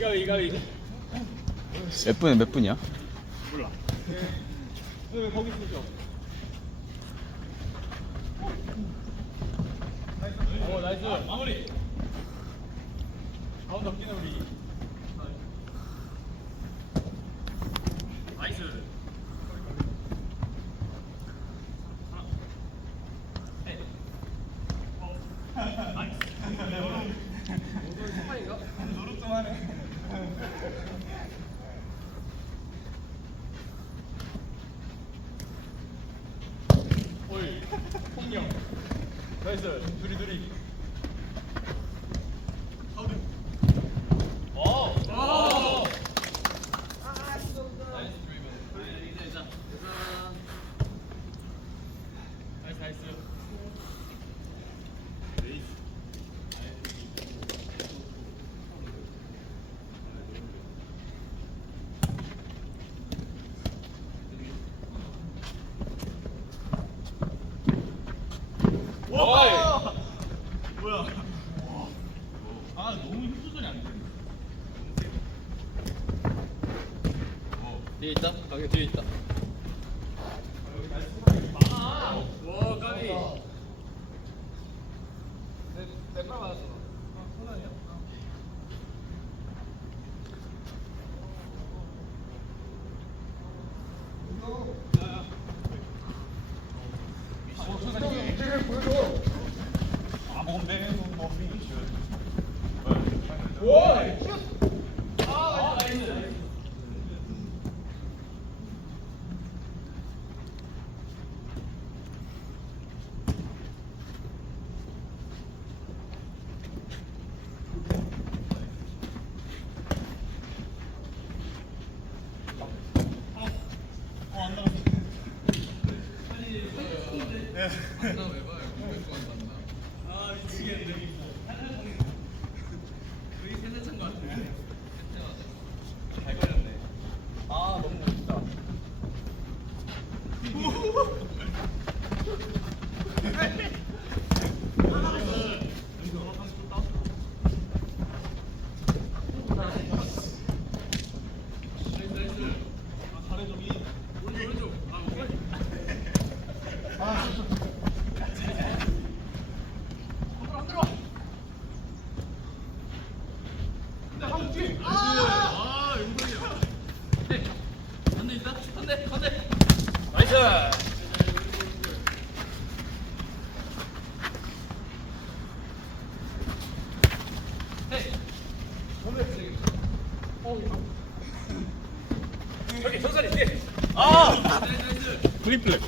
가위 가위 몇 분에 몇 분이야? 몰라 왜 거기 쓰죠? 오 나이스 마무리 가운데 없기는 우리 나이스 오이 홍영 나이스. 둘이 둘이 오! 오! 나이스 나이스 와! 뭐야? 아 너무 힘 조절이 안 돼. 뒤에 있다. 가게 뒤에 있다. 와 까비. 내내팔 맞았어. 손 아니야? 아 먹으면 돼. 안 나갔어. 너무 멋있다. 나이스! 저기 천천히 뛰. 아! 트리플.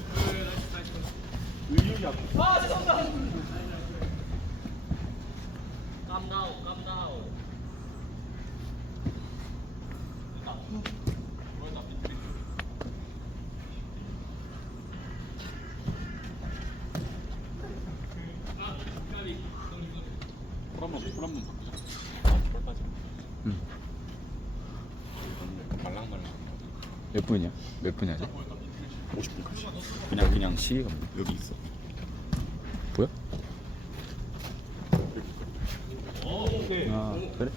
의욕이 앞. 아, 죄송합니다. Calm down, calm down. 한번 한번 바꾸자. 응. 말랑말랑. 몇 분이야? 몇 분이야? 아직? 50분까지. 그냥 그냥 시계가 여기 있어. 보여? 아 그래?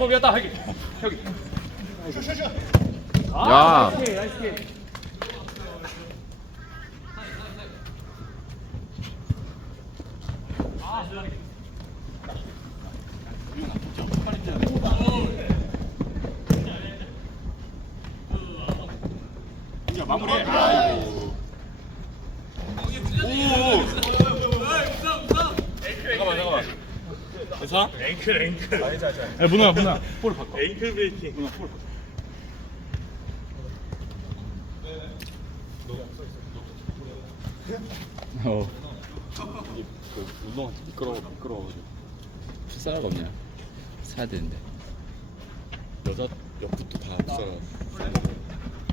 어, 미안다. 여기. 여기. 야 오케이, 나이스 킥. 야 마무리해. 아이고. 오. 잠깐만 잠깐만. 괜찮아? 앵클, 앵클. 야 문호야 문호야. 볼 바꿔. 앵클 브레이킹. 문호 볼 바꿔. 어 그 운동한테 미끄러워 미끄러워가지고 풋살가 없냐? 사야 되는데 여자 옆부터 다 풋살아.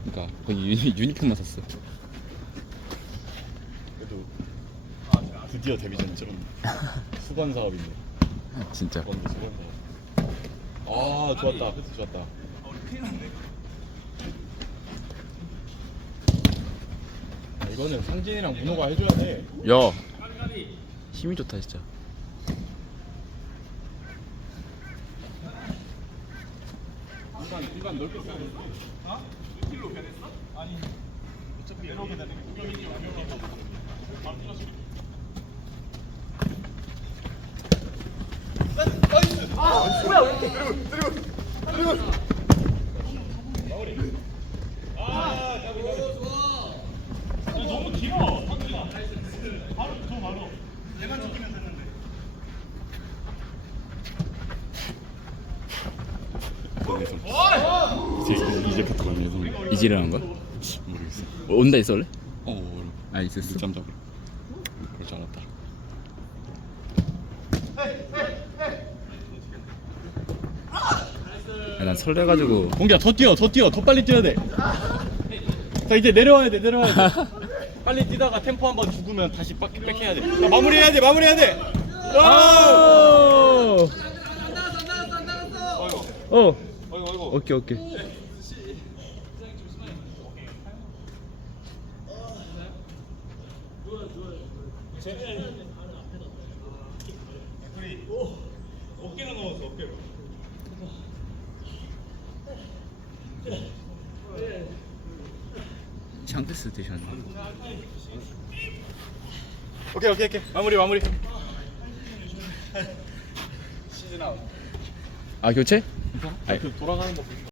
그니까 거기 유니, 유니폼만 샀어 그래도 드디어 데뷔전 찍었네. 수건 사업인데. 진짜 수건 수건 사업. 아 좋았다. 패스 좋았다. 아, 이거는 상진이랑 문호가 해줘야 돼. 야 힘이 좋다 진짜. 공간 공간 넓게 써야 돼. 어? 1킬로 변했어? 아니 어차피 이렇게 되는 거 바로 찔러줘 너무 길어 선수가 바로 저 바로 얘만 지키면 되는데 이제 이제 갔다 왔네 성. 이지를 한 거야? 모르겠어. 어, 온다 있어 원래? 어 모르. 아 있었어. 늦잠. 그럴 줄 알았다. 야, 난 설레가지고 공기야 더 뛰어 더 뛰어 더 빨리 뛰어야 돼. 자 이제 내려와야 돼 내려와야 돼. 빨리 뛰다가 템포 한번 죽으면 다시 빡 백해야 돼. 자, 마무리해야 돼 마무리해야 돼. 와! 오! 어 오케이 오케이. 어깨가 넘었어 어깨가 샹크스 드셨네. 오케이 오케이 오케이 마무리 마무리. 시즌 아웃. 아 교체? 아, 그 돌아가는 거. 보니까.